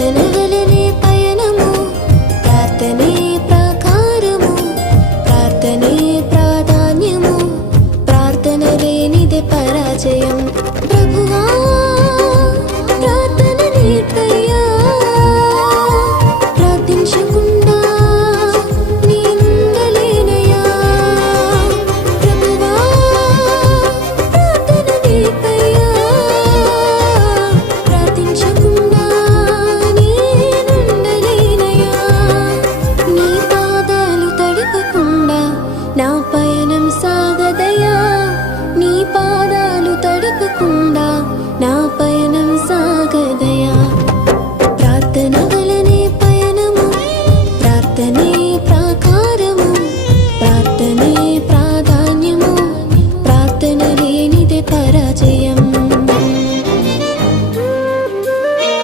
వెలుగులనే పయనము ప్రార్థనే ప్రాకారము ప్రార్థనే ప్రాధాన్యము ప్రార్థన లేనిదే పరాజయం. സാഗത